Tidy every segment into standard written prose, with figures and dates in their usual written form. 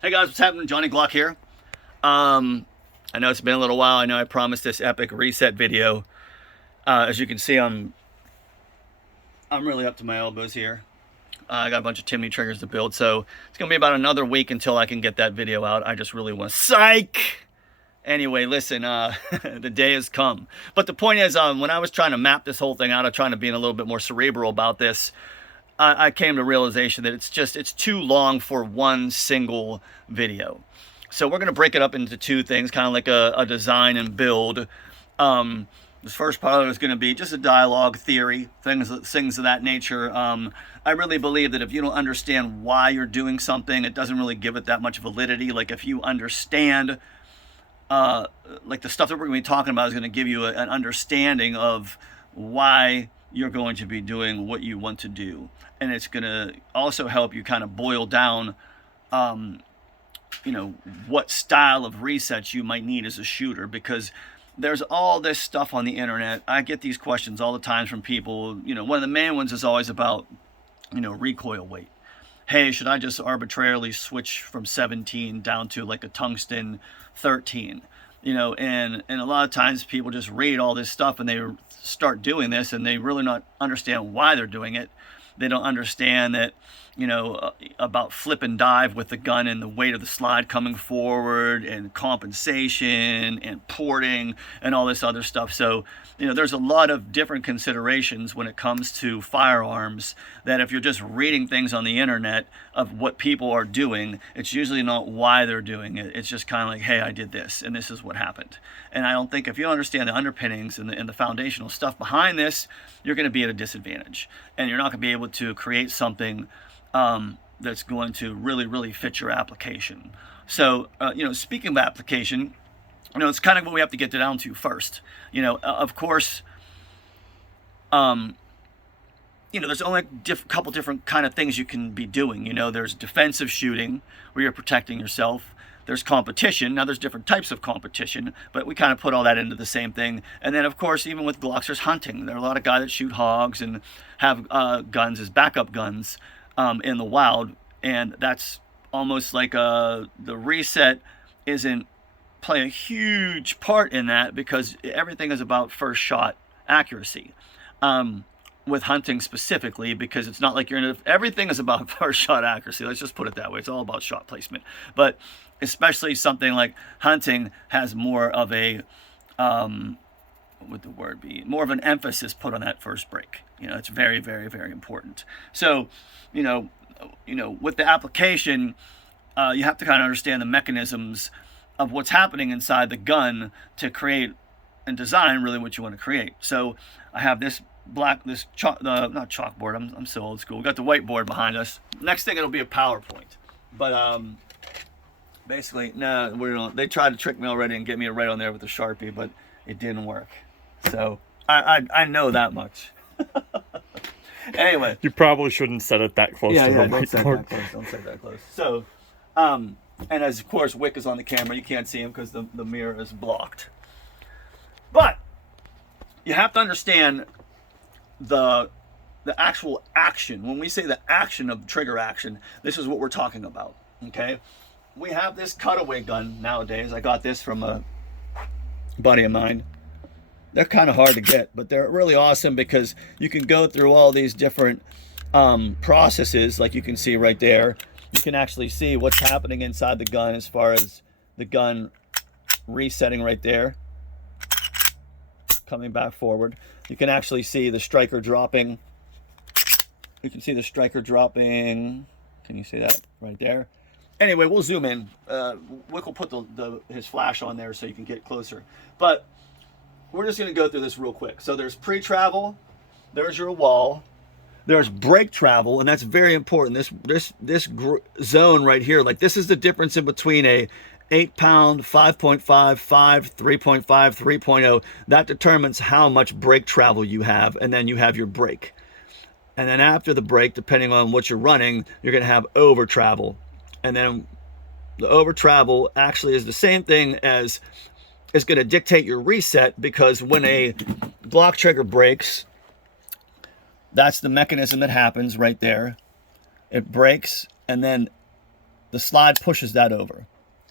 Hey guys, what's happening? Johnny Glock here. I know it's been a little while. I know I promised this epic reset video. As you can see, I'm really up to my elbows here. I got a bunch of chimney triggers to build, so it's gonna be about another week until I can get that video out. I just really want to psych. Anyway, listen, the day has come. But the point is, when I was trying to map this whole thing out, I'm trying to be a little bit more cerebral about this. I came to realization that it's too long for one single video. So we're going to break it up into two things, kind of like a design and build. This first part is going to be just a dialogue theory, things of that nature. I really believe that if you don't understand why you're doing something, it doesn't really give it that much validity. Like if you understand, like the stuff that we're going to be talking about is going to give you an understanding of why you're going to be doing what you want to do. And it's going to also help you kind of boil down, what style of resets you might need as a shooter, because there's all this stuff on the internet. I get these questions all the time from people. One of the main ones is always about, recoil weight. Hey, should I just arbitrarily switch from 17 down to like a tungsten 13? And a lot of times people just read all this stuff and they start doing this and they really not understand why they're doing it. They don't understand that, about flip and dive with the gun and the weight of the slide coming forward and compensation and porting and all this other stuff. So, there's a lot of different considerations when it comes to firearms that if you're just reading things on the internet of what people are doing, it's usually not why they're doing it. It's just kind of like, hey, I did this and this is what happened. And I don't think if you understand the underpinnings and the foundational stuff behind this, you're going to be at a disadvantage. And you're not going to be able to create something that's going to really, really fit your application. So, speaking of application, it's kind of what we have to get down to first. Of course, there's only a couple different kind of things you can be doing. There's defensive shooting where you're protecting yourself. There's competition. Now, there's different types of competition, but we kind of put all that into the same thing. And then, of course, even with Glocks, there's hunting. There are a lot of guys that shoot hogs and have guns as backup guns in the wild. And that's almost like the reset isn't play a huge part in that because everything is about first shot accuracy. With hunting specifically, because it's not like everything is about first shot accuracy. Let's just put it that way. It's all about shot placement. But especially something like hunting has more of a, what would the word be? More of an emphasis put on that first break. It's very, very, very important. So, with the application, you have to kind of understand the mechanisms of what's happening inside the gun to create and design really what you want to create. So I have this not chalkboard. I'm so old school. We got the whiteboard behind us. Next thing, it'll be a PowerPoint. But basically, no, they tried to trick me already and get me to write on there with a Sharpie, but it didn't work. So I know that much. Anyway, you probably shouldn't set it that close to the don't set whiteboard. that close. Don't set that close. So, and as of course Wick is on the camera, you can't see him because the mirror is blocked. But you have to understand the actual action. When we say the action of trigger action, this is what we're talking about. Okay, we have this cutaway gun nowadays. I got this from a buddy of mine. They're kind of hard to get, but they're really awesome because you can go through all these different processes, like you can see right there. You can actually see what's happening inside the gun as far as the gun resetting right there, coming back forward. You can actually see the striker dropping. You can see the striker dropping. Can you see that right there? Anyway, we'll zoom in. Wick will put his flash on there so you can get closer. But we're just going to go through this real quick. So there's pre-travel. There's your wall. There's break travel, and that's very important. This zone right here, like this is the difference in between a 8-pound, 5.5, 5, 3.5, 3.0. That determines how much break travel you have, and then you have your break. And then after the break, depending on what you're running, you're going to have over travel. And then the over travel actually is the same thing as is going to dictate your reset, because when a Glock trigger breaks, that's the mechanism that happens right there. It breaks, and then the slide pushes that over.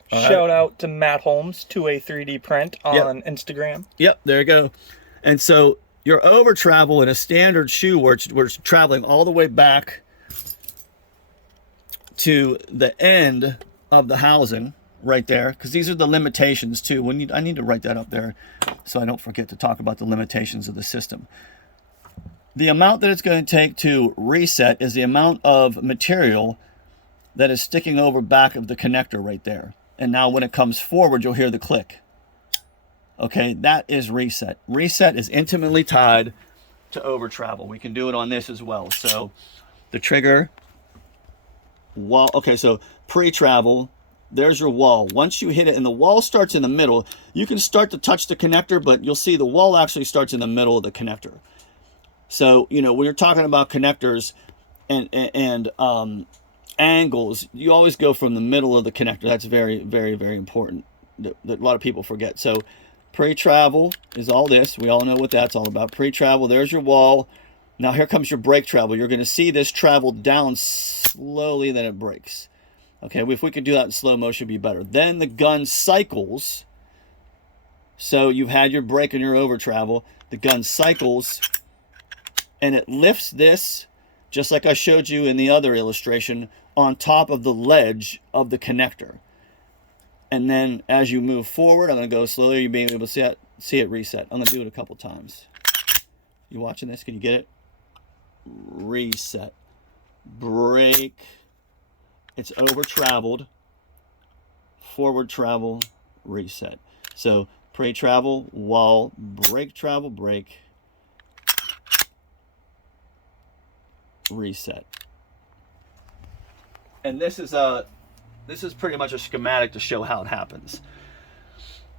Shout out to Matt Holmes, 2A 3D Print on Instagram. Yep, there you go. And so your over travel in a standard shoe where it's traveling all the way back to the end of the housing right there, because these are the limitations too. I need to write that up there so I don't forget to talk about the limitations of the system. The amount that it's going to take to reset is the amount of material that is sticking over back of the connector right there. And now when it comes forward, you'll hear the click. Okay, that is reset. Reset is intimately tied to over travel. We can do it on this as well. So the trigger, wall. Okay, so pre-travel, there's your wall. Once you hit it and the wall starts in the middle, you can start to touch the connector, but you'll see the wall actually starts in the middle of the connector. So, you know, when you're talking about connectors and angles, you always go from the middle of the connector. That's very, very, very important that a lot of people forget. So pre-travel is all this. We all know what that's all about. Pre-travel, there's your wall. Now here comes your brake travel. You're going to see this travel down slowly, then it breaks. Okay, if we could do that in slow motion, it'd be better. Then the gun cycles. So you've had your brake and your over travel. The gun cycles, and it lifts this, just like I showed you in the other illustration, on top of the ledge of the connector. And then as you move forward, I'm going to go slowly. You'll be able to see it reset. I'm going to do it a couple times. You watching this? Can you get it? Reset. Brake. It's over traveled. Forward travel. Reset. So pre-travel, wall, brake travel, brake. Reset. And this is pretty much a schematic to show how it happens.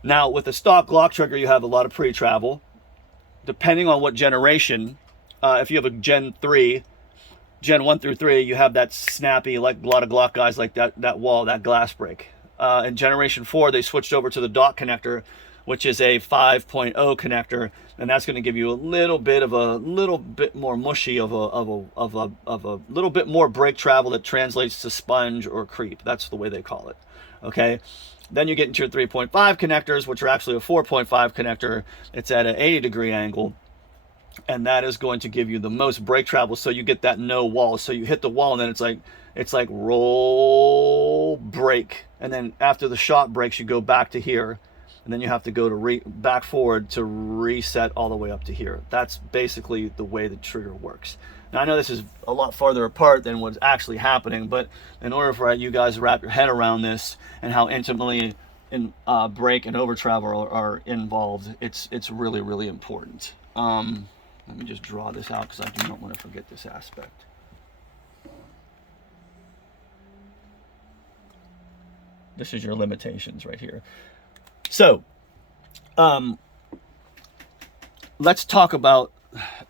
Now with the stock Glock trigger, you have a lot of pre-travel. Depending on what generation, if you have a Gen 3, Gen 1 through 3, you have that snappy, like a lot of Glock guys like that wall, that glass break. In Generation 4, they switched over to the dot connector, which is a 5.0 connector, and that's going to give you a little bit more mushy of a little bit more brake travel that translates to sponge or creep. That's the way they call it. Okay. Then you get into your 3.5 connectors, which are actually a 4.5 connector. It's at an 80-degree angle, and that is going to give you the most brake travel. So you get that no wall. So you hit the wall, and then it's like roll brake, and then after the shot breaks, you go back to here. And then you have to go to back forward to reset all the way up to here. That's basically the way the trigger works. Now I know this is a lot farther apart than what's actually happening, but in order for you guys to wrap your head around this and how intimately brake and over travel are involved, it's really, really important. Let me just draw this out because I do not want to forget this aspect. This is your limitations right here. So, let's talk about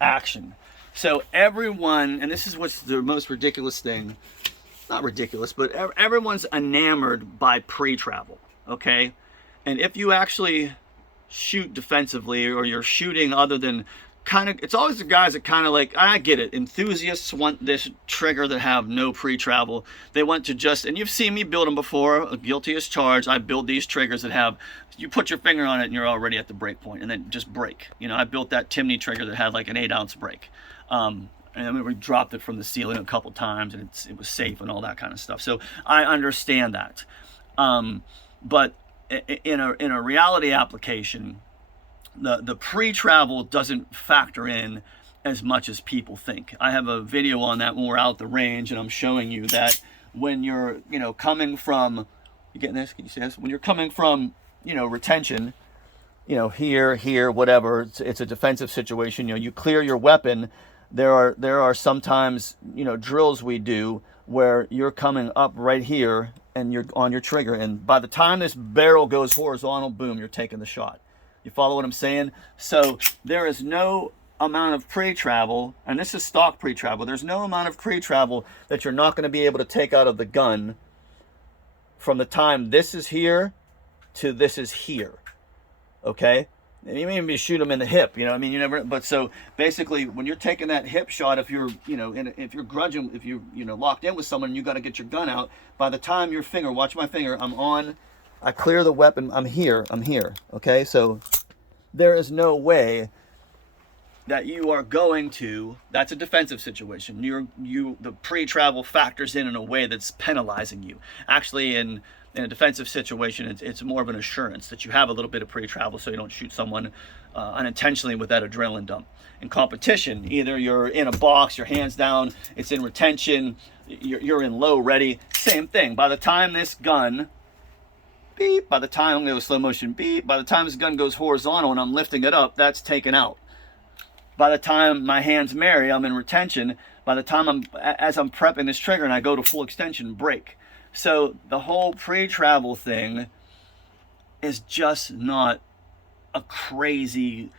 action. So everyone, and this is what's the most ridiculous thing, not ridiculous, but everyone's enamored by pre-travel, okay? And if you actually shoot defensively or you're shooting other than it's always the guys that kind of like, I get it, enthusiasts want this trigger that have no pre-travel. They want to just, and you've seen me build them before, guilty as charged. I build these triggers that have, you put your finger on it and you're already at the break point, and then just break. You know, I built that Timney trigger that had like an 8-ounce break. And then we dropped it from the ceiling a couple times, and it was safe and all that kind of stuff. So I understand that. But in a reality application, the pre-travel doesn't factor in as much as people think. I have a video on that when we're out at the range, and I'm showing you that when you're, coming from, you getting this? Can you see this? When you're coming from, retention, here, whatever, it's a defensive situation. You clear your weapon. There are sometimes, drills we do where you're coming up right here and you're on your trigger, and by the time this barrel goes horizontal, boom, you're taking the shot. You follow what I'm saying? So there is no amount of pre-travel, and this is stock pre-travel, there's no amount of pre-travel that you're not going to be able to take out of the gun from the time this is here to this is here. Okay? You may even shoot them in the hip, you know. I mean, you never. But so basically, when you're taking that hip shot, if you're, you know, if you're grudging, if you know, locked in with someone, you got to get your gun out. By the time your finger, watch my finger, I'm on. I clear the weapon. I'm here. Okay, so there is no way that you are going to. That's a defensive situation. The pre-travel factors in a way that's penalizing you. Actually, in a defensive situation, it's more of an assurance that you have a little bit of pre-travel, so you don't shoot someone unintentionally with that adrenaline dump. In competition, either you're in a box, your hands down, it's in retention, you're in low ready. Same thing. By the time this gun beep, by the time I'm going to go slow motion beep, by the time this gun goes horizontal and I'm lifting it up, that's taken out. By the time my hands marry, I'm in retention. By the time as I'm prepping this trigger and I go to full extension, break. So the whole pre-travel thing is just not a crazy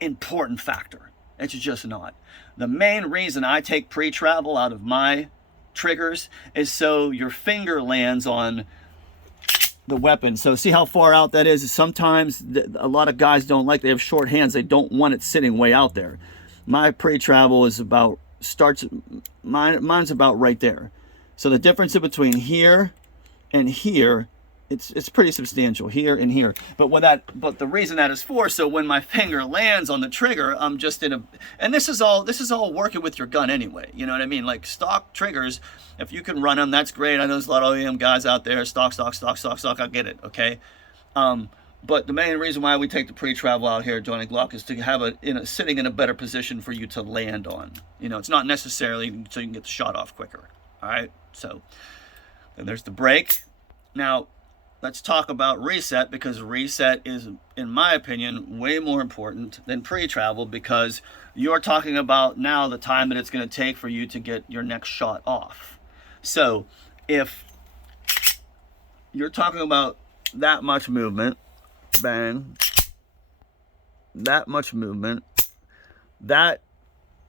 important factor. It's just not. The main reason I take pre-travel out of my triggers is so your finger lands on the weapon. So see how far out that is? Sometimes a lot of guys don't like, they have short hands, they don't want it sitting way out there. My pre-travel is mine's about right there. So the difference in between here and here, it's pretty substantial, here and here. But the reason that is for, so when my finger lands on the trigger, I'm just in a, and this is all working with your gun anyway. You know what I mean? Like stock triggers, if you can run them, that's great. I know there's a lot of OEM guys out there, stock. I get it, okay. But the main reason why we take the pre-travel out here, Johnny Glock, is to have sitting in a better position for you to land on. You know, it's not necessarily so you can get the shot off quicker. All right, so then there's the break. Now, let's talk about reset, because reset is, in my opinion, way more important than pre-travel, because you're talking about now the time that it's going to take for you to get your next shot off. So if you're talking about that much movement, bang, that much movement, that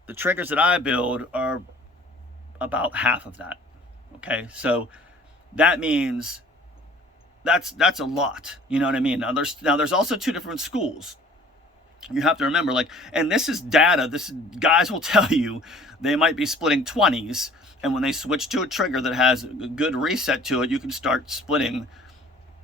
the triggers that I build are about half of that. Okay, so that means that's a lot. You know what I mean? Now there's also two different schools. You have to remember, like, and this is data. Guys will tell you they might be splitting 20s, and when they switch to a trigger that has a good reset to it, you can start splitting,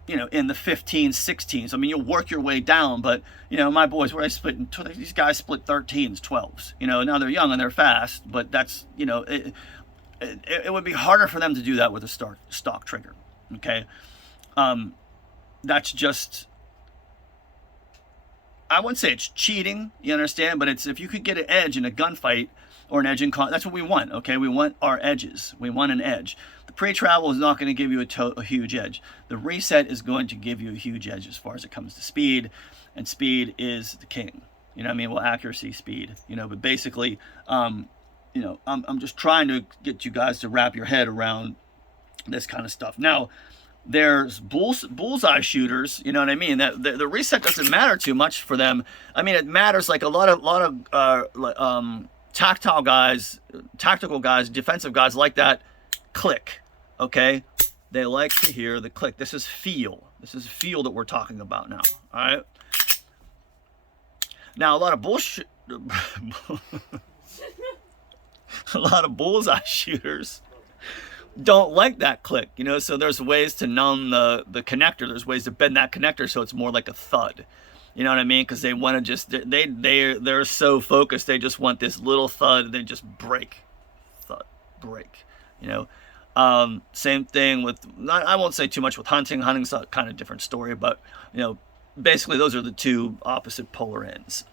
you know, in the 15s, 16s. I mean, you'll work your way down, but, you know, my boys, these guys split 13s, 12s. You know, now they're young and they're fast, but that's, you know, it would be harder for them to do that with a stock trigger. Okay, that's just, I wouldn't say it's cheating, you understand, but it's, if you could get an edge in a gunfight or an edge in that's what we want. Okay, we want our edges. We want an edge. The pre-travel is not going to give you a huge edge. The reset is going to give you a huge edge as far as it comes to speed, and speed is the king. You know what I mean? Well, accuracy, speed. You know, but basically, you know, I'm just trying to get you guys to wrap your head around this kind of stuff. Now, there's bullseye shooters. You know what I mean? That the reset doesn't matter too much for them. I mean, it matters, like a lot of tactile guys, tactical guys, defensive guys like that click. Okay, they like to hear the click. This is feel. This is feel that we're talking about now. All right. Now, a lot of bullshit. A lot of bullseye shooters don't like that click, you know, so there's ways to numb the connector. There's ways to bend that connector so it's more like a thud. You know what I mean? Because they want to just, they're so focused, they just want this little thud, they just break, thud, break, you know. Same thing with, I won't say too much with hunting. Hunting's a kind of different story, but, you know, basically those are the two opposite polar ends.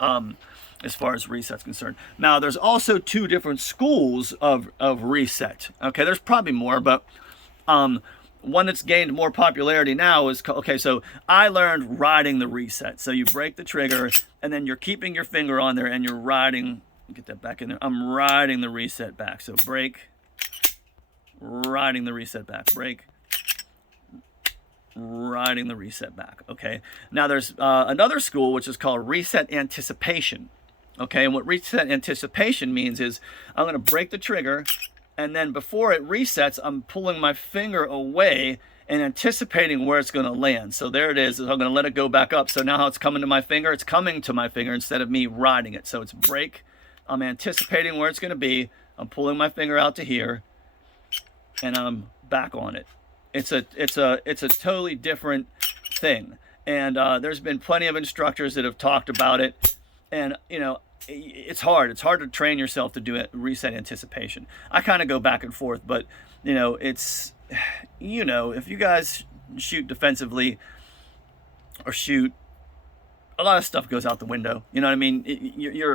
As far as reset's concerned. Now, there's also two different schools of reset. Okay, there's probably more, but one that's gained more popularity now is, okay, so I learned riding the reset. So you break the trigger, and then you're keeping your finger on there, and you're riding, get that back in there, I'm riding the reset back. So break, riding the reset back, break, riding the reset back. Okay, now there's another school which is called reset anticipation. Okay, and what reset anticipation means is I'm going to break the trigger, And then before it resets, I'm pulling my finger away and anticipating where it's going to land. So there it is. I'm going to let it go back up. So now how it's coming to my finger, it's coming to my finger instead of me riding it. So it's break. I'm anticipating where it's going to be. I'm pulling my finger out to here, and I'm back on it. It's a totally different thing. And there's been plenty of instructors that have talked about it. And, you know, it's hard. It's hard to train yourself to do it, reset anticipation. I kind of go back and forth, but, you know, it's, you know, if you guys shoot defensively or shoot, a lot of stuff goes out the window. You know what I mean?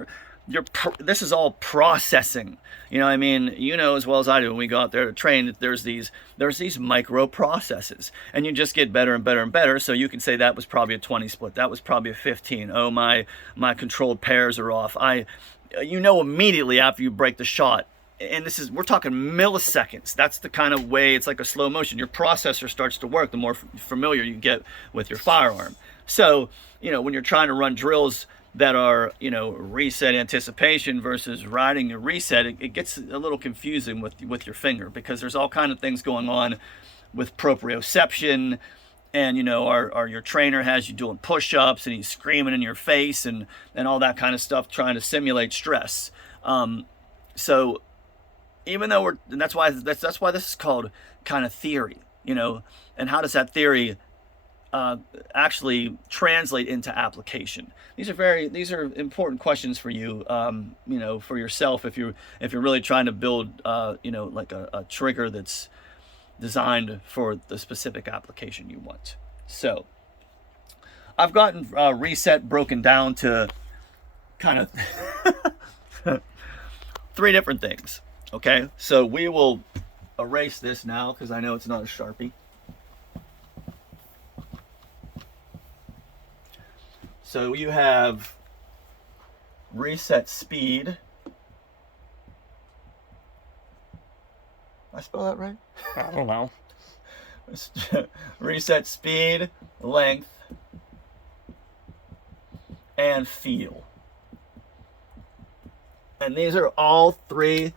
This is all processing. You know what I mean? You know as well as I do when we go out there to train that there's these micro processes, and you just get better and better and better. So you can say that was probably a 20 split. That was probably a 15. Oh, my controlled pairs are off. You know immediately after you break the shot. And we're talking milliseconds. That's the kind of way, it's like a slow motion. Your processor starts to work the more familiar you get with your firearm. So, you know, when you're trying to run drills that are, you know, reset anticipation versus riding your reset, it gets a little confusing with your finger, because there's all kind of things going on with proprioception, and, you know, your trainer has you doing push-ups and he's screaming in your face and all that kind of stuff, trying to simulate stress. So even though that's why this is called kind of theory, you know. And how does that theory actually translate into application? These are important questions for you, you know, for yourself, if you're really trying to build, you know, like a trigger that's designed for the specific application you want. So I've gotten reset broken down to kind of 3 different things. Okay, so we will erase this now because I know it's not a Sharpie. So you have reset speed. Did I spell that right? I don't know. Reset speed, length, and feel. And these are all 3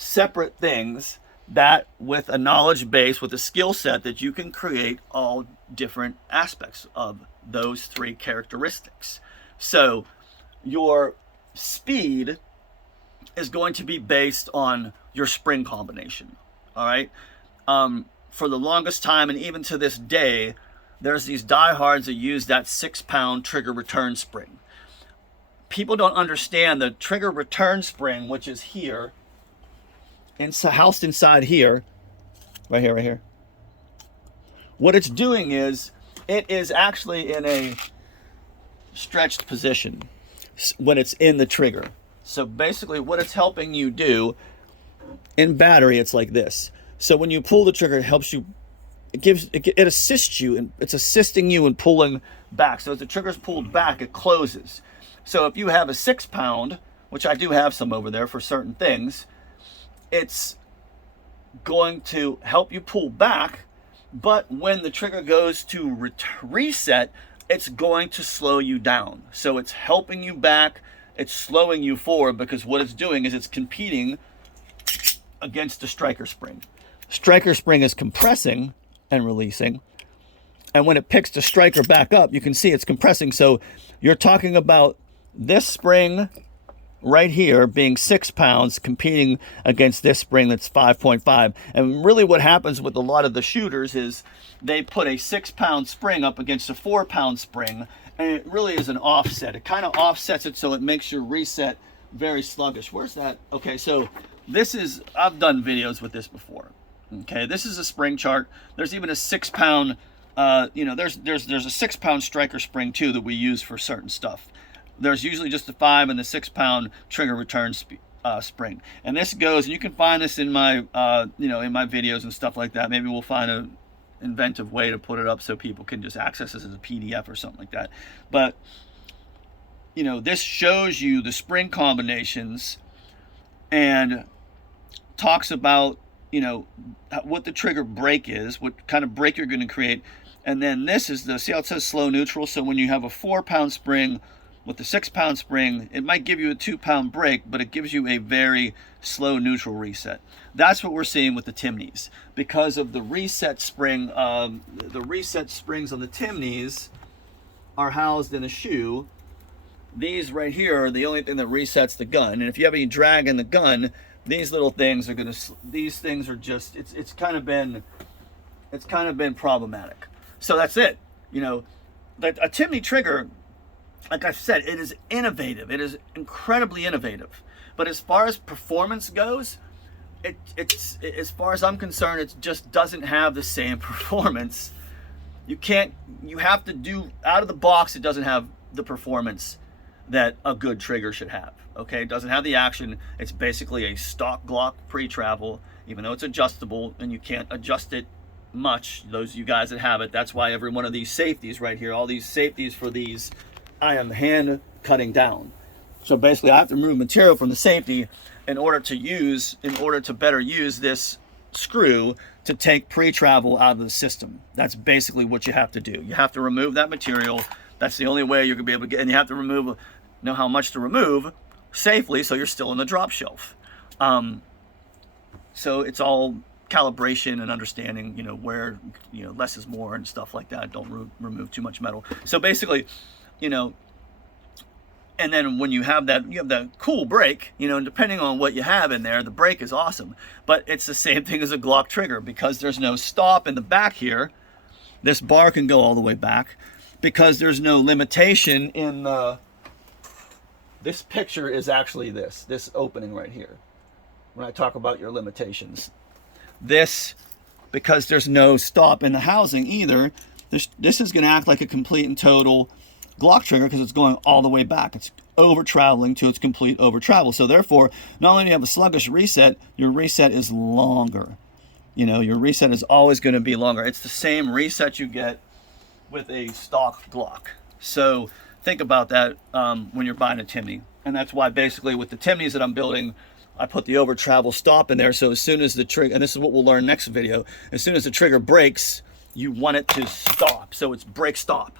separate things that, with a knowledge base, with a skill set, that you can create all different aspects of those 3 characteristics. So your speed is going to be based on your spring combination. All right. For the longest time, and even to this day, there's these diehards that use that 6-pound trigger return spring. People don't understand the trigger return spring, which is here, housed inside here, right here. What it's doing is, it is actually in a stretched position when it's in the trigger. So basically what it's helping you do, in battery, it's like this. So when you pull the trigger, it helps you, it assists you, and it's assisting you in pulling back. So as the trigger's pulled back, it closes. So if you have a 6-pound, which I do have some over there for certain things, it's going to help you pull back, but when the trigger goes to reset, it's going to slow you down. So it's helping you back, it's slowing you forward, because what it's doing is it's competing against the striker spring. Striker spring is compressing and releasing, and when it picks the striker back up, you can see it's compressing. So you're talking about this spring right here being 6 pounds competing against this spring that's 5.5. And really what happens with a lot of the shooters is they put a 6-pound spring up against a 4-pound spring, and it really is an offset. It kind of offsets it, so it makes your reset very sluggish. Where's that? Okay, so this is, I've done videos with this before. Okay, this is a spring chart. There's even a 6-pound, you know, there's a 6-pound striker spring too that we use for certain stuff. There's usually just the 5 and the 6-pound trigger return spring, and this goes, and you can find this in my you know, in my videos and stuff like that. Maybe we'll find a inventive way to put it up so people can just access this as a PDF or something like that. But you know, this shows you the spring combinations and talks about, you know, what the trigger break is, what kind of break you're going to create. And then this is the, see how it says slow neutral? So when you have a 4-pound spring, With the 6-pound spring, it might give you a 2-pound break, but it gives you a very slow neutral reset. That's what we're seeing with the Timneys. Because of the reset spring, the reset springs on the Timneys are housed in a shoe. These right here are the only thing that resets the gun. And if you have any drag in the gun, these little things are gonna, these things are just, it's kind of been problematic. So that's it. You know, a Timney trigger, like I said, it is innovative. It is incredibly innovative. But as far as performance goes, it's as far as I'm concerned, it just doesn't have the same performance. You have to do, out of the box, it doesn't have the performance that a good trigger should have. Okay, it doesn't have the action. It's basically a stock Glock pre-travel, even though it's adjustable and you can't adjust it much. Those of you guys that have it, that's why every one of these safeties right here, all these safeties for these, I am hand cutting down. So basically I have to remove material from the safety in order to better use this screw to take pre-travel out of the system. That's basically what you have to do. You have to remove that material. That's the only way you're gonna be able to get, and you have to know how much to remove safely so you're still in the drop shelf. So it's all calibration and understanding, you know, where, you know, less is more and stuff like that. Don't remove too much metal. So basically, you know, and then when you have that cool break, you know, and depending on what you have in there, the break is awesome. But it's the same thing as a Glock trigger, because there's no stop in the back here. This bar can go all the way back because there's no limitation in the, this picture is actually this opening right here. When I talk about your limitations, this, because there's no stop in the housing either, this is going to act like a complete and total Glock trigger because it's going all the way back. It's over traveling to its complete over travel. So therefore, not only do you have a sluggish reset, your reset is longer. You know, your reset is always going to be longer. It's the same reset you get with a stock Glock. So think about that when you're buying a Timney. And that's why basically with the Timneys that I'm building, I put the over travel stop in there. So as soon as the trigger, and this is what we'll learn next video, as soon as the trigger breaks, you want it to stop. So it's break stop.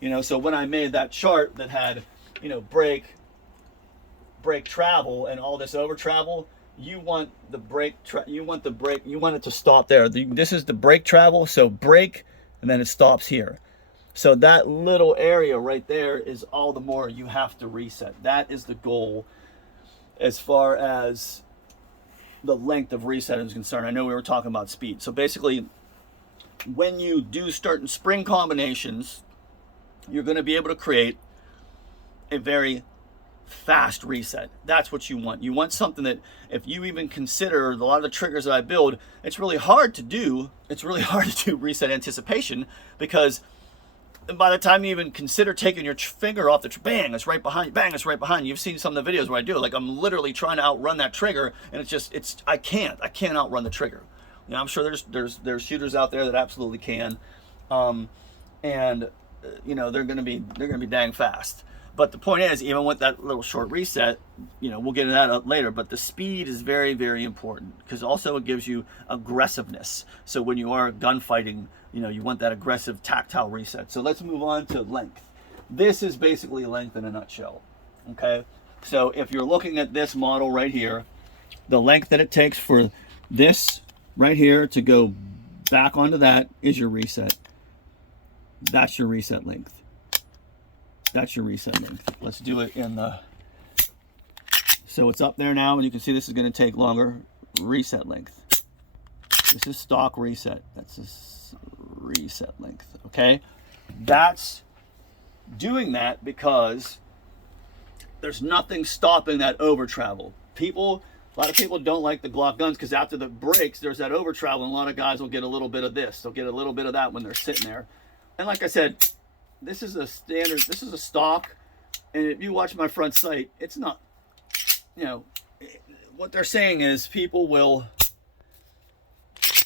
You know, so when I made that chart that had, you know, break travel and all this over travel, you want it to stop there. This is the break travel, so break, and then it stops here. So that little area right there is all the more you have to reset. That is the goal as far as the length of reset is concerned. I know we were talking about speed. So basically, when you do certain spring combinations, you're going to be able to create a very fast reset. That's what you want. You want something that, if you even consider a lot of the triggers that I build, it's really hard to do. It's really hard to do reset anticipation, because by the time you even consider taking your finger off the bang, it's right behind you. Bang, it's right behind you. You've seen some of the videos where I do it. Like, I'm literally trying to outrun that trigger, and I can't outrun the trigger. You know, I'm sure there's shooters out there that absolutely can, and you know, they're gonna be dang fast. But the point is, even with that little short reset, you know, we'll get into that later, but the speed is very, very important, because also it gives you aggressiveness. So when you are gunfighting, you know, you want that aggressive tactile reset. So let's move on to length. This is basically length in a nutshell. Okay, so if you're looking at this model right here, the length that it takes for this right here to go back onto that is your reset. That's your reset length. That's your reset length. Let's do it in the, so it's up there now, and you can see this is going to take longer. Reset length. This is stock reset. That's a reset length. Okay, that's doing that because there's nothing stopping that over travel. A lot of people don't like the Glock guns because after the breaks, there's that over travel, and a lot of guys will get a little bit of this. They'll get a little bit of that when they're sitting there. And like I said, this is a standard, this is a stock, and if you watch my front sight, it's not, you know, what they're saying is people will,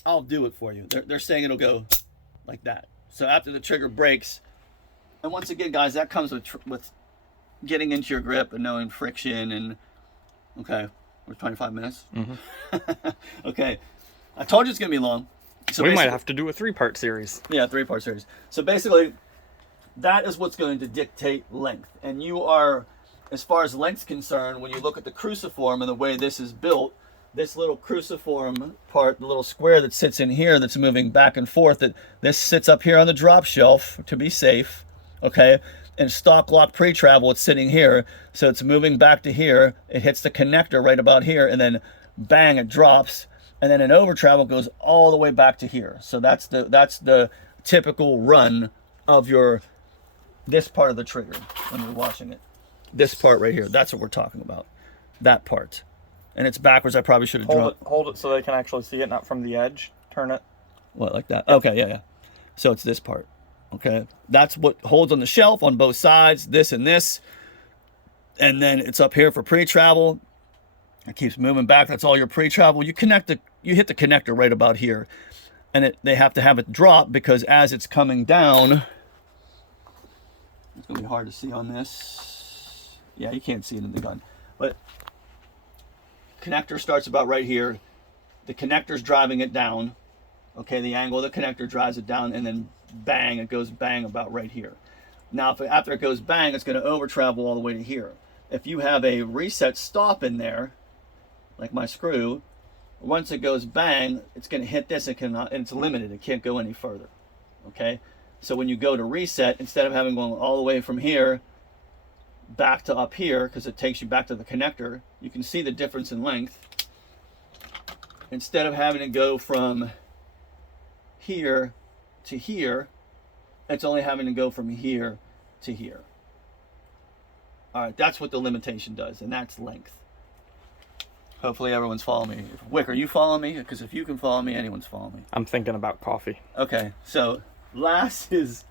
I'll do it for you. They're saying it'll go like that. So after the trigger breaks, and once again, guys, that comes with getting into your grip and knowing friction and, okay, we're 25 minutes. Mm-hmm. Okay, I told you it's going to be long. So we might have to do a 3-part series. Yeah, 3-part series. So basically, that is what's going to dictate length. And you are, as far as length's concerned, when you look at the cruciform and the way this is built, this little cruciform part, the little square that sits in here that's moving back and forth, that this sits up here on the drop shelf to be safe, okay? And stock lock pre-travel, it's sitting here, so it's moving back to here. It hits the connector right about here, and then bang, it drops, and then an over travel goes all the way back to here. So that's the typical run of this part of the trigger when you're watching it. This part right here, that's what we're talking about. That part. And it's backwards. I probably should have drawn it. Hold it so they can actually see it, not from the edge. Turn it. What, like that? Okay, yeah. So it's this part. Okay, that's what holds on the shelf on both sides, this and this. And then it's up here for pre-travel. It keeps moving back. That's all your pre-travel. You hit the connector right about here. And they have to have it drop, because as it's coming down, it's gonna be hard to see on this. Yeah, you can't see it in the gun. But connector starts about right here. The connector's driving it down. Okay, the angle of the connector drives it down, and then bang, it goes bang about right here. Now, after it goes bang, it's going to over travel all the way to here. If you have a reset stop in there, like my screw, once it goes bang, it's going to hit this, and it's limited. It can't go any further. Okay, so when you go to reset, instead of having going all the way from here back to up here, because it takes you back to the connector, you can see the difference in length. Instead of having to go from here to here, it's only having to go from here to here. All right, that's what the limitation does, and that's length. Hopefully everyone's following me. Wick, are you following me? Because if you can follow me, anyone's following me. I'm thinking about coffee. Okay, so last is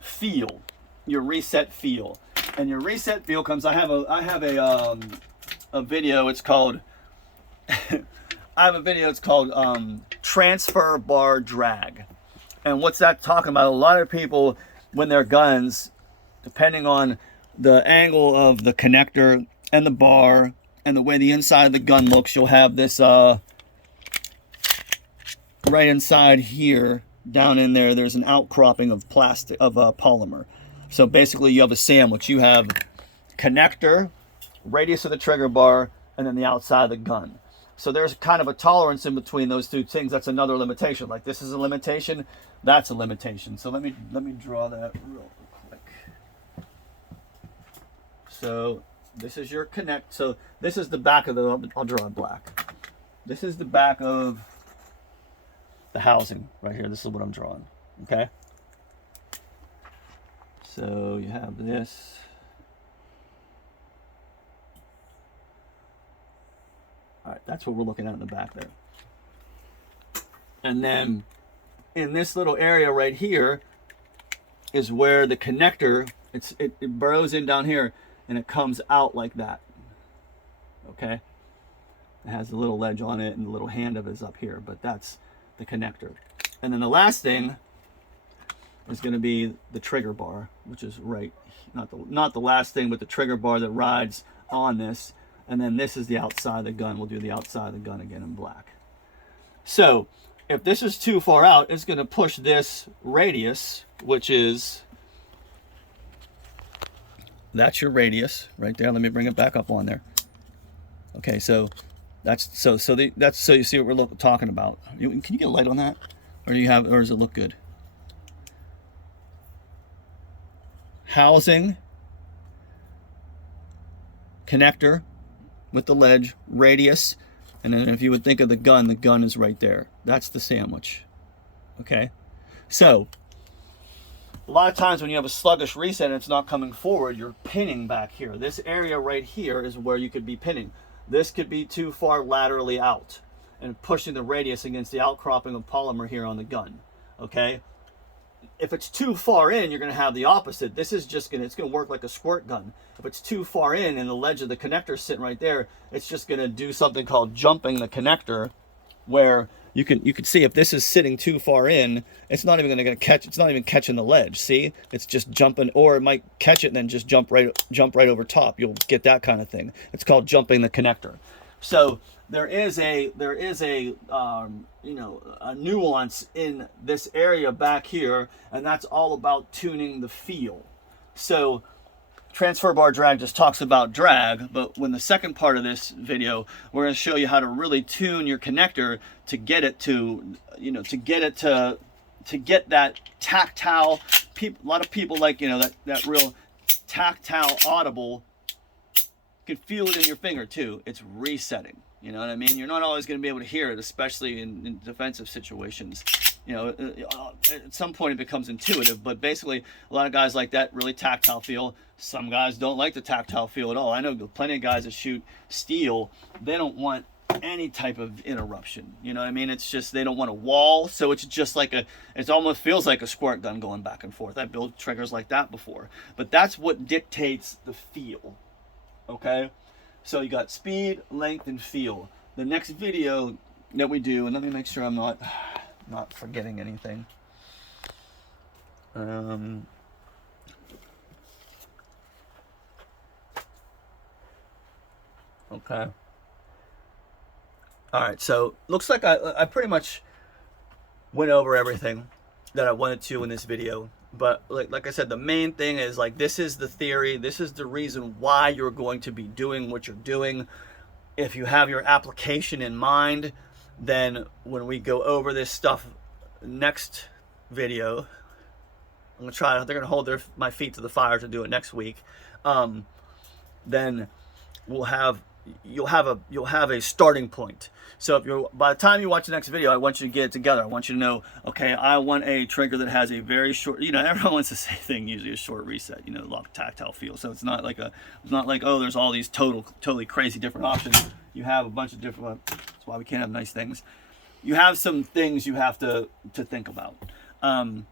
feel, your reset feel. And your reset feel comes, I have a video, it's called transfer bar drag. And what's that talking about? A lot of people, when their guns, depending on the angle of the connector and the bar and the way the inside of the gun looks, you'll have this right inside here, down in there, there's an outcropping of plastic, of polymer. So basically you have a sandwich. You have connector, radius of the trigger bar, and then the outside of the gun. So there's kind of a tolerance in between those two things. That's another limitation. Like this is a limitation, that's a limitation. So let me draw that real quick. So this is your connect. So this is the back of the, I'll draw it black. This is the back of the housing right here. This is what I'm drawing. Okay. So you have this. All right, that's what we're looking at in the back there. And then in this little area right here is where the connector, it burrows in down here and it comes out like that. Okay? It has a little ledge on it and the little hand of it is up here, but that's the connector. And then the last thing is going to be the trigger bar, which is right, not the last thing, but the trigger bar that rides on this. And then this is the outside of the gun. We'll do the outside of the gun again in black. So if this is too far out, it's going to push this radius, which is, that's your radius right there. Let me bring it back up on there. Okay, so that's so you see what we're talking about. Can you get a light on that, or does it look good? Housing, connector with the ledge, radius, and then if you would think of the gun is right there. That's the sandwich. Okay, so a lot of times when you have a sluggish reset and it's not coming forward, you're pinning back here. This area right here is where you could be pinning. This could be too far laterally out and pushing the radius against the outcropping of polymer here on the gun. Okay, if it's too far in, you're going to have the opposite. This is just it's going to work like a squirt gun. If it's too far in and the ledge of the connector is sitting right there, it's just going to do something called jumping the connector, where you can see if this is sitting too far in, it's not even going to catch. It's not even catching the ledge. See, it's just jumping, or it might catch it and then just jump right over top. You'll get that kind of thing. It's called jumping the connector. So there is a you know, a nuance in this area back here, and that's all about tuning the feel. So transfer bar drag just talks about drag, but when the second part of this video, we're going to show you how to really tune your connector to get it to, you know, to get that tactile. A lot of people like, you know, that real tactile audible. You can feel it in your finger too. It's resetting. You know what I mean? You're not always going to be able to hear it, especially in defensive situations. You know, at some point it becomes intuitive, but basically a lot of guys like that really tactile feel. Some guys don't like the tactile feel at all. I know plenty of guys that shoot steel. They don't want any type of interruption. You know what I mean? It's just, they don't want a wall. So it's just like it almost feels like a squirt gun going back and forth. I built triggers like that before, but that's what dictates the feel. Okay, so you got speed, length, and feel. The next video that we do, and let me make sure I'm not forgetting anything. Okay. All right, so looks like I pretty much went over everything that I wanted to in this video. But like I said, the main thing is, like, this is the theory. This is the reason why you're going to be doing what you're doing. If you have your application in mind, then when we go over this stuff next video, I'm gonna try. They're gonna hold my feet to the fire to do it next week. Then you'll have a starting point. So by the time you watch the next video, I want you to get it together. I want you to know, okay, I want a trigger that has a very short, you know, everyone wants the same thing, usually a short reset, you know, a lot of tactile feel. So it's not like oh, there's all these totally crazy different options. You have a bunch of different, that's why we can't have nice things. You have some things you have to think about. And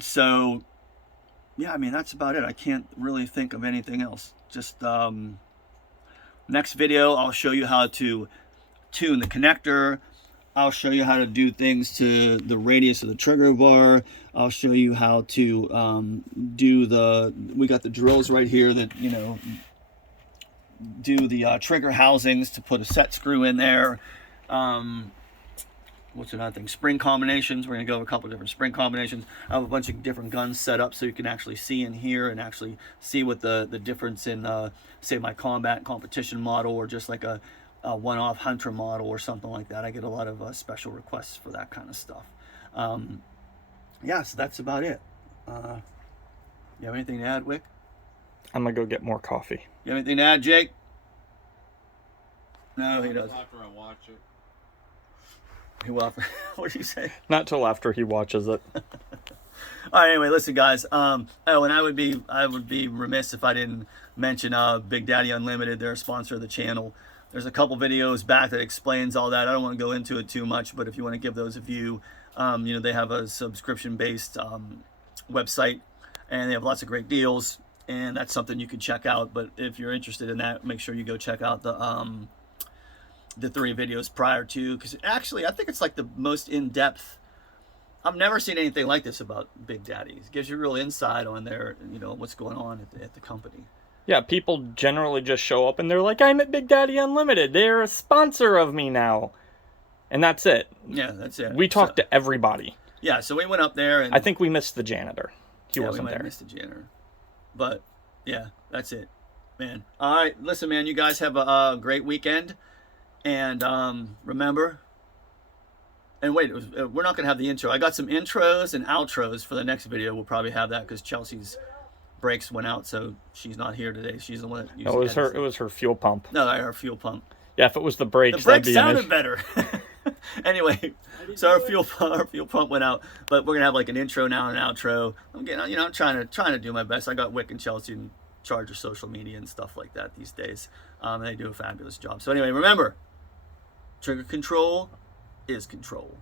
so, yeah, I mean, that's about it. I can't really think of anything else. Just, next video, I'll show you how to tune the connector. I'll show you how to do things to the radius of the trigger bar. I'll show you how to we got the drills right here that, you know, do the trigger housings to put a set screw in there. What's another thing? Spring combinations. We're going to go over a couple of different spring combinations. I have a bunch of different guns set up so you can actually see in here and actually see what the difference in, say, my combat competition model, or just like a one-off hunter model or something like that. I get a lot of special requests for that kind of stuff. Yeah, so that's about it. You have anything to add, Wick? I'm gonna go get more coffee. You have anything to add, Jake? No, he doesn't. After I watch it. He will. What did you say? Not till after he watches it. All right. Anyway, listen, guys. Oh, and I would be remiss if I didn't mention Big Daddy Unlimited. They're a sponsor of the channel. There's a couple videos back that explains all that. I don't want to go into it too much, but if you want to give those a view, you know, they have a subscription-based website, and they have lots of great deals, and that's something you can check out. But if you're interested in that, make sure you go check out the 3 videos prior to, because actually I think it's like the most in-depth. I've never seen anything like this about Big Daddy. It gives you real insight on their, you know, what's going on at the company. Yeah, people generally just show up and they're like, I'm at Big Daddy Unlimited. They're a sponsor of me now. And that's it. Yeah, that's it. We talked to everybody. Yeah, so we went up there, and I think we missed the janitor. He yeah, wasn't we might there. have missed the janitor. But yeah, that's it, man. All right, listen, man, you guys have a great weekend. And remember, and wait, we're not going to have the intro. I got some intros and outros for the next video. We'll probably have that because Chelsea's brakes went out, so she's not here today. She's the one that No, it was her fuel pump. No, her fuel pump. Yeah, if it was the brakes, the brakes that'd be sounded better. Anyway, so our fuel pump went out, but we're gonna have like an intro now and an outro. I'm getting, you know, I'm trying to do my best. I got Wick and Chelsea in charge of social media and stuff like that these days. And they do a fabulous job. So anyway, remember, trigger control is control.